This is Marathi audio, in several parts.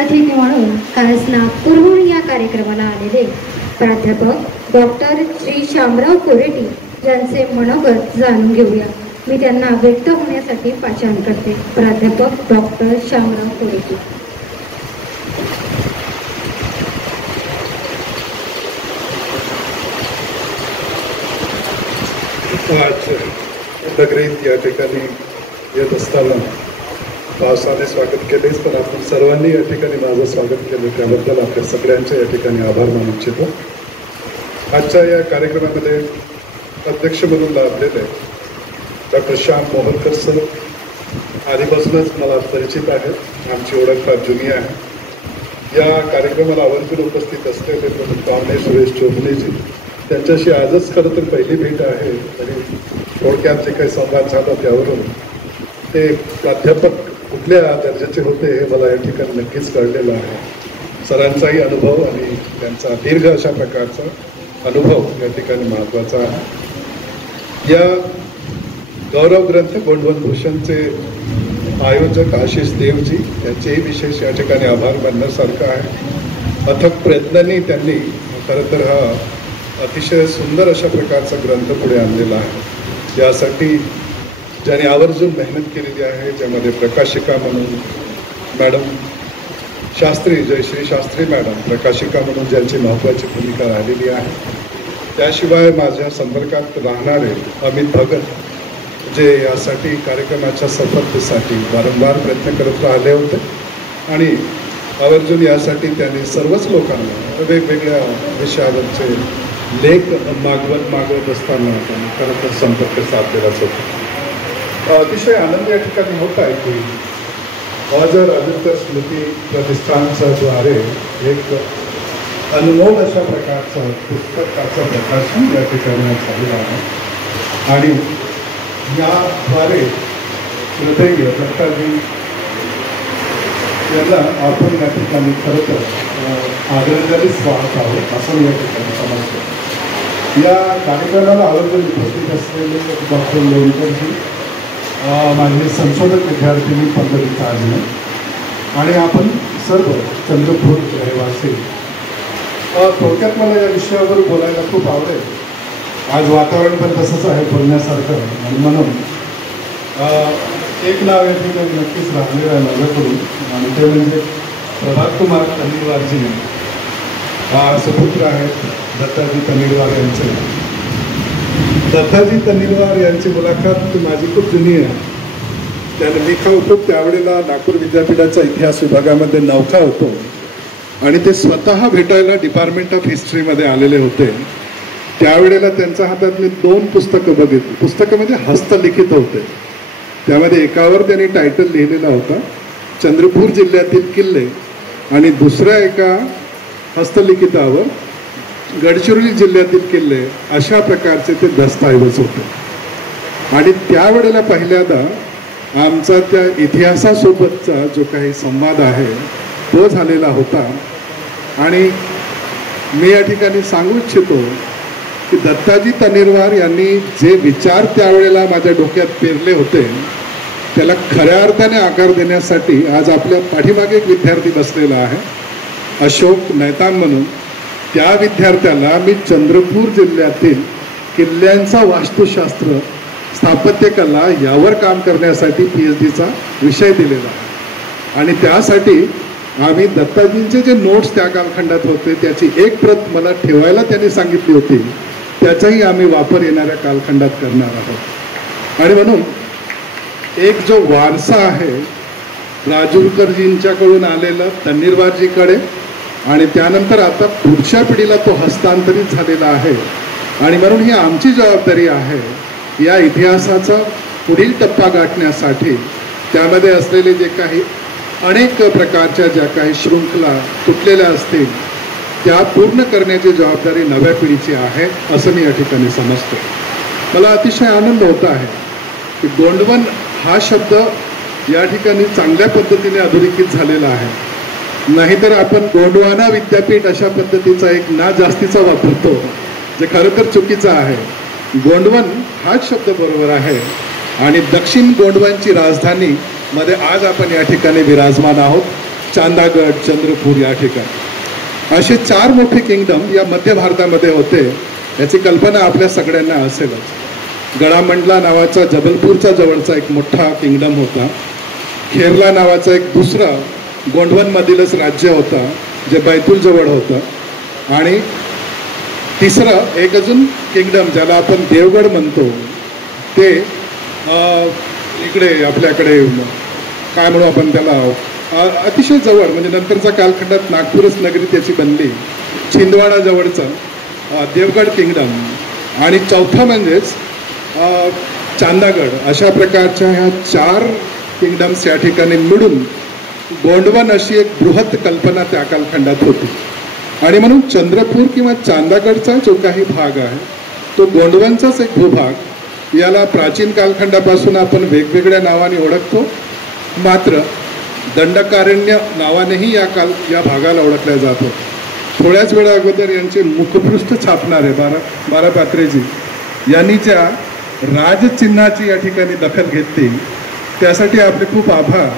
अतिथी म्हणून खास नागपूरहून या कार्यक्रमाला आलेले प्राध्यापक डॉक्टर श्री शामराव कोरेटी यांचे मनोगत जाणून घेऊया। मी त्यांना व्यक्त होण्यासाठी पाचारण करते। प्राध्यापक डॉक्टर शामराव कोरेटी। नगरीत या ठिकाणी येत असताना पावसाने स्वागत केलेच, पण आपण सर्वांनी या ठिकाणी माझं स्वागत केलं त्याबद्दल आपल्या सगळ्यांचे या ठिकाणी आभार मानू इच्छितो। आजच्या या कार्यक्रमामध्ये अध्यक्ष म्हणून लाभलेले डॉक्टर श्याम मोहनकर सर आधीपासूनच मला परिचित आहेत, आमची ओळख फार जुनी आहे। या कार्यक्रमाला आवर्जून उपस्थित असलेले पाहुणे सुरेश चोपडेजी, त्यांच्याशी आजच खरं तर पहिली भेट आहे आणि थोडक्यात जे काही संवाद झाला त्यावरून ते प्राध्यापक कुठल्या दर्जाचे होते हे मला या ठिकाणी नक्कीच कळलेलं आहे। सरांचाही अनुभव आणि त्यांचा दीर्घ अशा प्रकारचा अनुभव या ठिकाणी महत्त्वाचा आहे। या गौरव ग्रंथ गोंडवन भूषणचे आयोजक आशिष देवजी यांचेही विशेष या ठिकाणी आभार मानण्यासारखं आहे। अथक प्रयत्नांनी त्यांनी खरं तर हा अतिशय सुंदर अशा प्रकारचा ग्रंथ पुढे आणलेला आहे। यासाठी ज्यांनी आवर्जून मेहनत केलेली आहे, ज्यामध्ये प्रकाशिका म्हणून मॅडम शास्त्री जयश्री शास्त्री मॅडम प्रकाशिका म्हणून ज्यांची महत्त्वाची भूमिका राहिलेली आहे, त्याशिवाय माझ्या संपर्कात राहणारे अमित भगत जे यासाठी कार्यक्रमाच्या सफलतेसाठी वारंवार प्रयत्न करत राहिले होते आणि आवर्जून यासाठी त्यांनी सर्वच लोकांना वेगवेगळ्या विषयावरचे लेख मागवत असताना त्यांनी खरं तर संपर्क साधलेलाच होता। अतिशय आनंद या ठिकाणी होत आहे की अजर अजिंक्य स्मृती प्रतिष्ठानच्या द्वारे एक अनमोल अशा प्रकारचं पुस्तकाचं प्रकाशन या ठिकाणी झालेलं आहे आणि याद्वारे हृदय दत्ताजी यांना आपण या ठिकाणी खरं तर आदरांजलीच वाहत आहोत असं या ठिकाणी समजतं। या कार्यक्रमाला आवर्जून उपस्थित असलेले डॉक्टर लोणकरजी माझे संशोधक विद्यार्थिनी पद्धतीचा आले आणि आपण सर्व चंद्रपूर रहिवासी। थोडक्यात मला या विषयावर बोलायला खूप आवडेल। आज वातावरण पण तसंच आहे बोलण्यासारखं आणि म्हणून एक नाव या ठिकाणी नक्कीच राहिलेलं आहे माझ्याकडून आणि ते म्हणजे प्रभात कुमार तन्नीवारजी सुपुत्र आहेत दत्ताजी तन्नीवार यांचे। दत्ताजी तन्नीवार यांची मुलाखत माझी खूप जुनी आहे। त्याने लिखा होतो त्यावेळेला नागपूर विद्यापीठाच्या इतिहास विभागामध्ये नौका होतो आणि ते स्वतः भेटायला डिपार्टमेंट ऑफ हिस्ट्रीमध्ये आलेले होते। त्यावेळेला त्यांच्या हातात मी 2 पुस्तकं बघितली। पुस्तकं म्हणजे हस्तलिखित होते। त्यामध्ये एकावर त्यांनी टायटल लिहिलेला होता चंद्रपूर जिल्ह्यातील किल्ले आणि दुसऱ्या एका हस्तलिखितावर गडचिरोली जिल्ह्यातील किल्ले अशा प्रकारचे ते दस्तऐवज होते आणि त्यावेळेला पहिल्यांदा आमचा त्या इतिहासासोबतचा जो काही संवाद आहे तो झालेला होता आणि मी या ठिकाणी सांगू इच्छितो की दत्ताजी तन्नीवार यांनी जे विचार त्यावेळेला माझ्या डोक्यात पेरले होते त्याला खऱ्या अर्थाने आकार देण्यासाठी आज आपल्या पाठीमागे एक विद्यार्थी बसलेला आहे अशोक नैतान म्हणून। त्या विद्यार्थ्याला मी चंद्रपूर जिल्ह्यातील किल्ल्यांचा वास्तुशास्त्र स्थापत्यकला यावर काम करण्यासाठी PhDचा विषय दिलेला आहे आणि त्यासाठी आम्ही दत्ताजींचे जे नोट्स त्या कालखंडात होते त्याची एक प्रत मला ठेवायला त्यांनी सांगितली होती, त्याचाही आम्ही वापर येणाऱ्या कालखंडात करणार आहोत। आणि म्हणून एक जो वारसा आहे राजूरकरजींच्याकडून आलेला तन्नीवारजीकडे आणि त्यानंतर आता पुढच्या पिढीला तो हस्तांतरित झालेला आहे आणि म्हणून ही आमची जबाबदारी आहे या इतिहासाचा पुढील टप्पा गाठण्यासाठी त्यामध्ये असलेले जे काही अनेक प्रकारच्या ज्या काही शृंखला तुटलेल्या असतील त्या पूर्ण करण्याची जबाबदारी नव्या पिढीची आहे असं मी या ठिकाणी समजतो। मला अतिशय आनंद होत आहे की गोंडवन हा शब्द या ठिकाणी चांगल्या पद्धतीने अधोरेखित झालेला आहे। नाहीतर आपण गोंडवाना विद्यापीठ अशा पद्धतीचा एक ना जास्तीचा वापरतो जे खरं तर चुकीचं आहे। गोंडवन हाच शब्द बरोबर आहे आणि दक्षिण गोंडवानची राजधानी मध्ये आज आपण या ठिकाणी विराजमान आहोत चांदागड, चंद्रपूर या ठिकाणी असे 4 मोठे किंगडम या मध्य भारतामध्ये होते. याची कल्पना आपल्या सगळ्यांना असेलच. गडामंडला नावाचा जबलपूरच्या जवळचा एक मोठा किंगडम होता. खेरला नावाचा एक दुसरा गोंडवनमधीलच राज्य होता जे बैतूल जवळ होतं. आणि तिसरं एक अजून किंगडम ज्याला आपण देवगड म्हणतो ते इकडे आपल्याकडे काय म्हणू आपण त्याला अतिशय जवळ, म्हणजे नंतरच्या कालखंडात नागपूरच नगरी त्याची बनली. छिंदवाडा जवळचं देवगड किंगडम आणि चौथा म्हणजेच चांदागड. अशा प्रकारच्या ह्या 4 किंगडम्स या ठिकाणी मिळून गोंडवन अशी एक बृहत कल्पना त्या कालखंडात होती. आणि म्हणून चंद्रपूर किंवा चांदागडचा जो काही भाग आहे तो गोंडवनचाच एक भूभाग. याला प्राचीन कालखंडापासून आपण वेगवेगळ्या नावाने ओळखतो, मात्र दंडकारण्य नावानेही या भागाला ओळखल्या जातो. थोड्याच वेळा अगोदर यांचे मुखपृष्ठ छापणारे बारा पात्रेजी यांनी ज्या राजचिन्हाची या ठिकाणी दखल घेतली त्यासाठी आपले खूप आभार.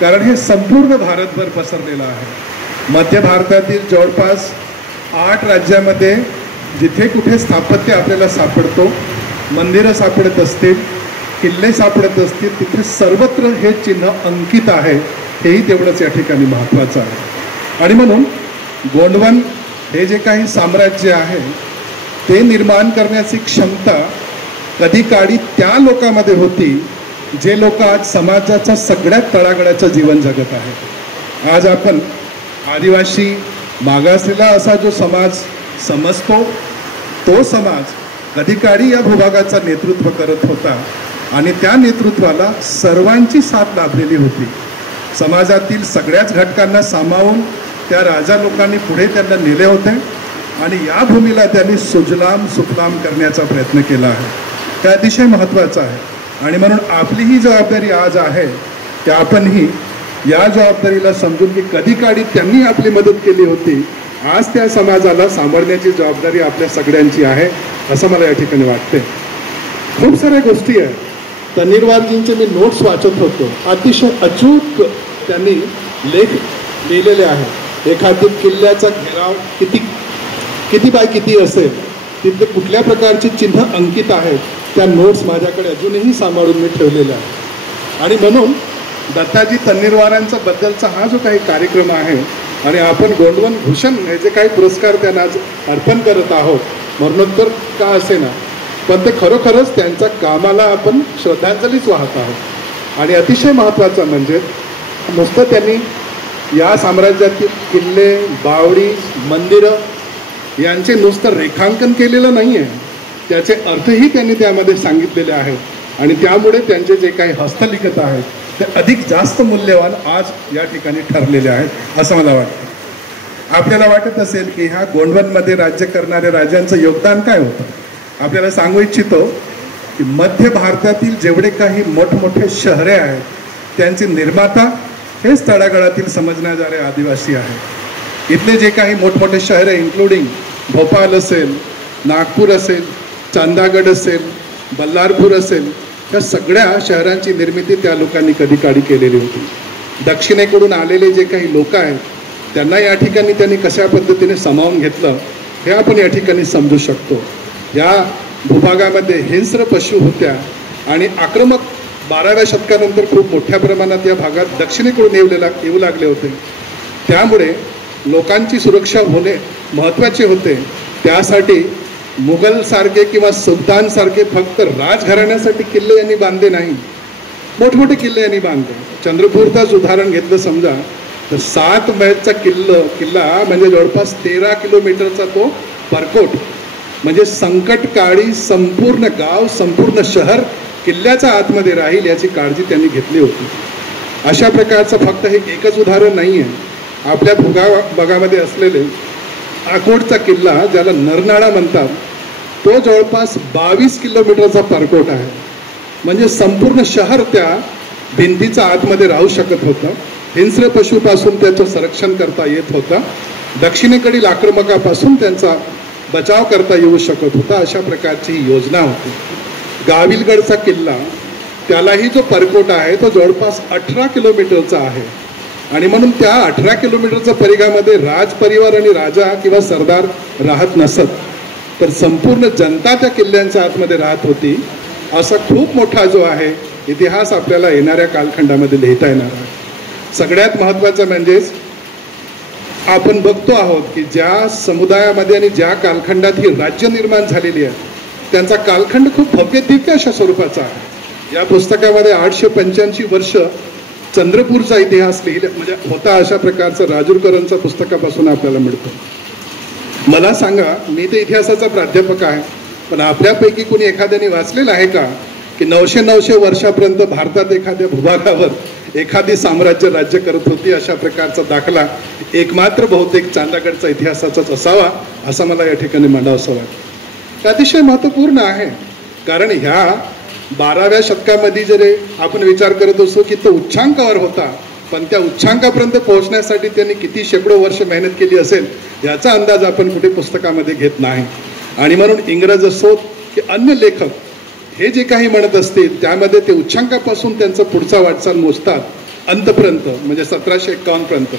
कारण हे संपूर्ण भारतभर पसरलेलं आहे. मध्य भारतातील जवळपास 8 राज्यामध्ये जिथे कुठे स्थापत्य आपल्याला सापडतो, मंदिरं सापडत असतील, किल्ले सापडत असतील, तिथे सर्वत्र हे चिन्ह अंकित आहे. हेही तेवढंच या ठिकाणी महत्त्वाचं आहे. आणि म्हणून गोंडवन हे जे काही साम्राज्य आहे ते निर्माण करण्याची क्षमता कधी काळी त्या लोकांमध्ये होती जे लोक आज समाजाच्या सगळ्यात तळागाळाचं जीवन जगत आहेत. आज आपण आदिवासी मागासलेला असा जो समाज समजतो तो समाज कधी काळी या भूभागाचं नेतृत्व करत होता आणि त्या नेतृत्वाला सर्वांची साथ लाभलेली होती. समाजातील सगळ्याच घटकांना सामावून त्या राजा लोकांनी पुढे त्यांना नेले होते आणि या भूमीला त्यांनी सुजलाम सुफलाम करण्याचा प्रयत्न केला आहे. ते अतिशय महत्त्वाचं आहे. आणि म्हणून आपली ही जबाबदारी आज आहे की आपणही या जबाबदारीला समजून की कधी काळी त्यांनी आपली मदत केली होती, आज त्या समाजाला सांभाळण्याची जबाबदारी आपल्या सगळ्यांची आहे असं मला या ठिकाणी वाटते. खूप साऱ्या गोष्टी आहेत. तन्नीरवारजींचे मी नोट्स वाचत होतो. अतिशय अचूक त्यांनी लेख लिहिलेले आहेत. एखाद्या किल्ल्याचा घेराव किती बाय किती असेल, तिथे कुठल्या प्रकारची चिन्ह अंकित आहेत, त्या नोट्स माझ्याकडे अजूनही सांभाळून मी ठेवलेल्या आहेत. आणि म्हणून दत्ताजी तन्नीरवारांचा बद्दलचा हा जो काही कार्यक्रम आहे आणि आपण गोंडवन भूषण हे जे काही पुरस्कार त्यांना आज अर्पण करत आहोत, मरणोत्तर का असे ना, पण ते खरोखरच त्यांच्या कामाला आपण श्रद्धांजलीच वाहत आहोत. आणि अतिशय महत्त्वाचं म्हणजे नुसतं त्यांनी या साम्राज्यातील किल्ले, बावडी, मंदिरं यांचे नुसतं रेखांकन केलेलं नाही आहे, त्याचे अर्थही त्यांनी त्यामध्ये सांगितलेले आहेत. आणि त्यामुळे त्यांचे जे काही हस्तलिखित आहेत ते अधिक जास्त मूल्यवान आज या ठिकाणी ठरलेले आहेत असं मला वाटतं. आपल्याला वाटत असेल की ह्या गोंडवनमध्ये राज्य करणाऱ्या राजांचं योगदान काय होतं. आपल्याला सांगू इच्छितो की मध्य भारतातील जेवढे काही मोठमोठे शहरे आहेत त्यांचे निर्माता हेच तळागाळातील समजण्यात आदिवासी आहेत. इथले जे काही मोठमोठे शहरे इन्क्लुडिंग भोपाळ असेल, नागपूर असेल, चांदागड असेल, बल्लारपूर असेल, या सगळ्या शहरांची निर्मिती त्या लोकांनी कधी काळी केलेली होती. दक्षिणेकडून आलेले जे काही लोक आहेत त्यांना या ठिकाणी त्यांनी कशा पद्धतीने सामावून घेतलं हे आपण या ठिकाणी समजू शकतो. या भूभागामध्ये हिंस्र पशु होत्या आणि आक्रमक 12व्या शतकानंतर खूप मोठ्या प्रमाणात या भागात दक्षिणेकडून येऊ लागले होते. त्यामुळे लोकांची सुरक्षा होणे महत्त्वाचे होते. त्यासाठी मुघलसारखे किंवा सुलतानसारखे फक्त राजघराण्यासाठी किल्ले यांनी बांधले नाही, मोठमोठे किल्ले यांनी बांधले. चंद्रपूरचाच उदाहरण घेतलं समजा तर 7 मैलचा किल्ला म्हणजे जवळपास 13 किलोमीटरचा तो परकोट, म्हणजे संकटकाळी संपूर्ण गाव, संपूर्ण शहर किल्ल्याच्या आतमध्ये राहील याची काळजी त्यांनी घेतली होती. अशा प्रकारचं फक्त हे एकच उदाहरण नाही आहे. आपल्या भागामध्ये असलेले अकोटचा किल्ला ज्याला नरनाळा म्हणतात तो जवळपास 22 किलोमीटरचा परकोट आहे. म्हणजे संपूर्ण शहर त्या भिंतीच्या आतमध्ये राहू शकत होतं. हिंस्र पशुपासून त्याचं संरक्षण करता येत होतं. दक्षिणेकडील आक्रमकापासून त्यांचा बचाव करता येऊ शकत होता. अशा प्रकारची ही योजना होती. गाविलगडचा किल्ला त्यालाही जो परकोट आहे तो जवळपास 18 किलोमीटरचा आहे. आणि म्हणून त्या 18 किलोमीटरच्या परिघामध्ये राज परिवार आणि राजा किंवा सरदार राहत नसत, तर संपूर्ण जनता त्या किल्ल्यांच्या आतमध्ये राहत होती. असा खूप मोठा जो आहे इतिहास आपल्याला येणाऱ्या कालखंडामध्ये लिहिता येणार आहे. सगळ्यात महत्त्वाचं म्हणजेच आपण बघतो आहोत की ज्या समुदायामध्ये आणि ज्या कालखंडात ही राज्य निर्माण झालेली आहे त्यांचा कालखंड खूप भव्य दिव्य अशा स्वरूपाचा आहे. या पुस्तकामध्ये 885 वर्ष चंद्रपूरचा इतिहास लिहिला म्हणजे होता अशा प्रकारचं राजूरकरांच्या पुस्तकापासून आपल्याला मिळतं. मला सांगा, मी तर इतिहासाचा प्राध्यापक आहे, पण आपल्यापैकी कोणी एखाद्याने वाचलेलं आहे का की 900 वर्षापर्यंत भारतात एखाद्या भूभागावर एखादी साम्राज्य राज्य करत होती अशा प्रकारचा दाखला एकमात्र बहुतेक चांदागडचा इतिहासाचाच असावा असं मला या ठिकाणी मांडावंसं वाटतं. अतिशय महत्त्वपूर्ण आहे, कारण ह्या 12व्या शतकामध्ये जरी आपण विचार करत असतो की तो उच्चांकावर होता, पण त्या उच्चांकापर्यंत पोहोचण्यासाठी त्यांनी किती शेकडो वर्ष मेहनत केली असेल याचा अंदाज आपण कुठे पुस्तकामध्ये घेत नाही. आणि म्हणून इंग्रज असोत की अन्य लेखक हे जे काही म्हणत असतील त्यामध्ये ते उच्चांकापासून त्यांचा पुढचा वाटचाल मोजतात अंतपर्यंत, म्हणजे 1751 पर्यंत.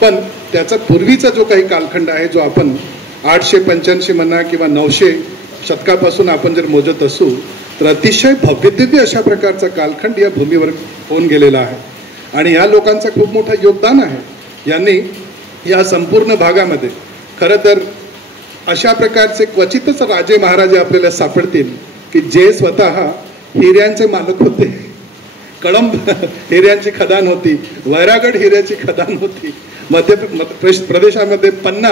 पण त्याचा पूर्वीचा जो काही कालखंड आहे, जो आपण 885 म्हणा किंवा 900 शतकापासून आपण जर मोजत असू, तर अतिशय भव्यदिव्य अशा प्रकारचा कालखंड या भूमीवर होऊन गेलेला आहे. आणि या लोकांचं खूप मोठं योगदान आहे. यांनी या संपूर्ण भागामध्ये खरं तर अशा प्रकारचे क्वचितच राजे महाराजे आपल्याला सापडतील की जे स्वतः हिऱ्यांचे मालक होते. कळंब हिऱ्यांची खदान होती, वैरागड हिऱ्याची खदान होती, मध्य प्रदेशामध्ये पन्ना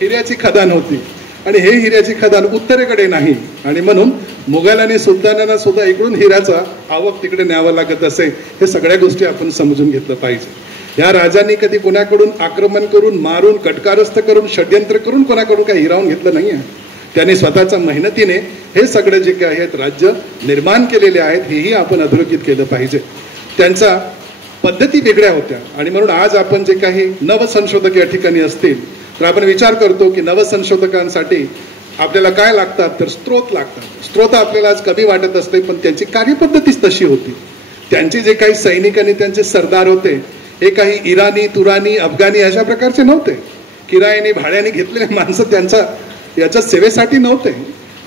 हिऱ्याची खदान होती. आणि हे हिऱ्याची खदान उत्तरेकडे नाही, आणि म्हणून मुघल आणि सुलतानांना सुद्धा इकडून हिऱ्याचा आवक तिकडे न्यावं लागत असे. हे सगळ्या गोष्टी आपण समजून घेतलं पाहिजे. या राजांनी कधी कोणाकडून आक्रमण करून, मारून, कटकारस्थ करून, षड्यंत्र करून कोणाकडून काही हिरावून घेतलं नाही आहे. त्यांनी स्वतःच्या मेहनतीने हे सगळे जे काही आहेत राज्य निर्माण केलेले आहेत हेही आपण अधोरेखित केलं पाहिजे. त्यांच्या पद्धती वेगळ्या होत्या. आणि म्हणून आज आपण जे काही नवसंशोधक या ठिकाणी असतील तर आपण विचार करतो की नवसंशोधकांसाठी आपल्याला काय लागतात, तर स्त्रोत लागतात. स्त्रोत आपल्याला आज कमी वाटत असते, पण त्यांची कार्यपद्धतीच तशी होती. त्यांचे जे काही सैनिक आणि त्यांचे सरदार होते हे काही इराणी, तुरानी, अफगाणी अशा प्रकारचे नव्हते. किरायाने भाड्याने घेतलेले माणसं त्यांचा याच्या सेवेसाठी नव्हते.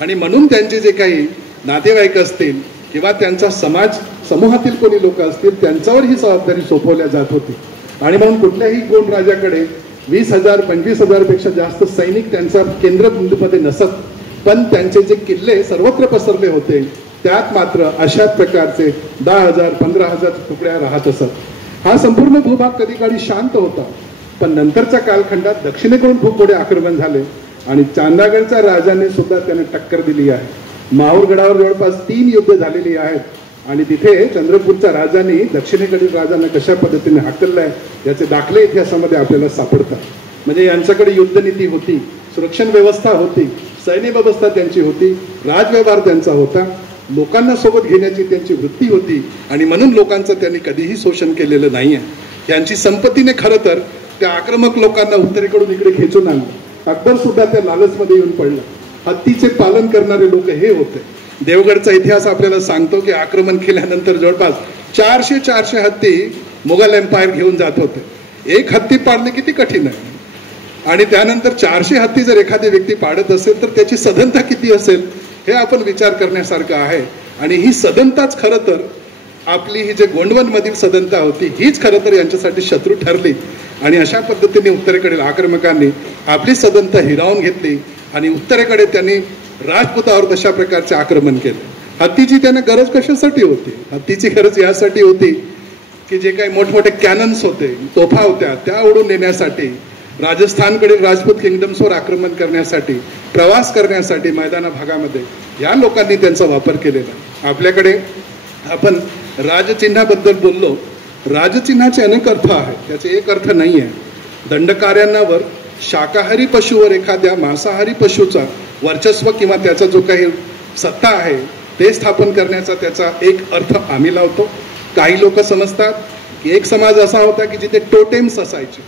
आणि म्हणून त्यांचे जे काही नातेवाईक असतील किंवा त्यांचा समाज समूहातील कोणी लोक असतील त्यांच्यावर ही जबाबदारी सोपवल्या जात होती. आणि म्हणून कुठल्याही कोण राजाकडे 20,000 25,000 पेक्षा जास्त सैनिक त्यांचा केंद्रबिंदूमध्ये नसत, पण त्यांचे जे किल्ले सर्वत्र पसरले होते त्यात मात्र अशा प्रकारचे 10,000 15,000 तुकड्या राहत असत. हा संपूर्ण भूभाग कधी काळी शांत होता, पण नंतरच्या कालखंडात दक्षिणेकडून खूप मोठे आक्रमण झाले आणि चांदागडच्या राजाने सुद्धा त्याने टक्कर दिली आहे. माहूरगडावर जवळपास 3 युद्ध झालेली आहेत आणि तिथे चंद्रपूरच्या राजांनी दक्षिणेकडील राजांना कशा पद्धतीने हाकललंय याचे दाखले इतिहासामध्ये आपल्याला सापडतात. म्हणजे यांच्याकडे युद्धनीती होती, सुरक्षण व्यवस्था होती, सैन्य व्यवस्था त्यांची होती, राजव्यवहार त्यांचा होता, लोकांना सोबत घेण्याची त्यांची वृत्ती होती. आणि म्हणून लोकांचं त्यांनी कधीही शोषण केलेलं नाही आहे. यांची संपत्तीने खरं तर त्या आक्रमक लोकांना उत्तरेकडून इकडे खेचून आणलं. अकबर सुद्धा त्या लालचमध्ये येऊन पडलं. हत्तीचे पालन करणारे लोक हे होते. देवगडचा इतिहास आपल्याला सांगतो की आक्रमण केल्यानंतर जवळपास 400 हत्ती मुघल एम्पायर घेऊन जात होते. एक हत्ती पाडणे किती कठीण आहे, आणि त्यानंतर 400 हत्ती जर एखादी व्यक्ती पाडत असेल तर त्याची सधनता किती असेल हे आपण विचार करण्यासारखं आहे. आणि ही सधनताच खरं तर आपली ही जे गोंडवनमधील सधनता होती हीच खरं तर यांच्यासाठी शत्रू ठरली. आणि अशा पद्धतीने उत्तरेकडील आक्रमकांनी आपली सधनता हिरावून घेतली आणि उत्तरेकडे त्यांनी राजपुतावर तशा प्रकारचे आक्रमण केले. हत्तीची त्यांना गरज कशासाठी होती? हत्तीची गरज यासाठी होती की जे काही मोठमोठे कॅनन्स होते, तोफा होत्या, त्या उडून नेण्यासाठी, राजस्थानकडील राजपूत किंगडम्सवर आक्रमण करण्यासाठी, प्रवास करण्यासाठी मैदाना भागामध्ये या लोकांनी त्यांचा वापर केलेला. आपल्याकडे आपण राजचिन्हाबद्दल बोललो. राजचिन्हाचे अनेक अर्थ आहेत, त्याचे एक अर्थ नाही आहे. दंडकार्यांवर शाकाहारी पशुवर एखाद्या मांसाहारी पशुचा वर्चस्व किंवा त्याचा जो काही सत्ता आहे ते स्थापन करण्याचा त्याचा एक अर्थ आम्ही लावतो. काही लोक समजतात की एक समाज असा होता की जिथे टोटेम्स असायचे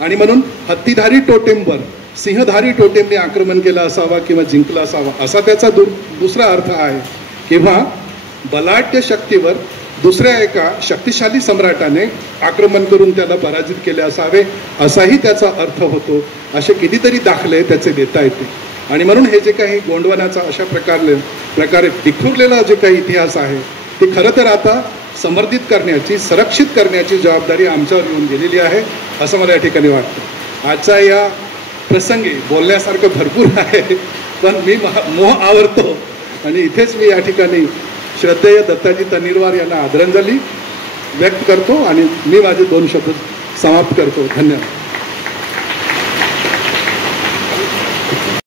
आणि म्हणून हत्तीधारी टोटेमवर सिंहधारी टोटेमने आक्रमण केलं असावा किंवा जिंकलं असावा असा त्याचा दुसरा अर्थ आहे. किंवा बलाढ्य शक्तीवर दुसऱ्या एका शक्तिशाली सम्राटाने आक्रमण करून त्याला पराजित केले असावे असाही त्याचा अर्थ होतो. असे कितीतरी दाखले त्याचे देता येते. आणि म्हणून हे जे काही गोंडवनाचा अशा प्रकारे विखुरलेला जे काही इतिहास आहे ते खरं तर आता समर्थित करण्याची, संरक्षित करण्याची जबाबदारी आमच्यावर येऊन गेलेली आहे असं मला या ठिकाणी वाटतं. आजच्या या प्रसंगी बोलण्यासारखं भरपूर आहे, पण मी मोह आवरतो आणि इथेच मी या ठिकाणी श्रद्धेय दत्ताजी तन्नीरवार यांना आदरांजली व्यक्त करतो आणि मी माझे 2 शब्द समाप्त करतो. धन्यवाद.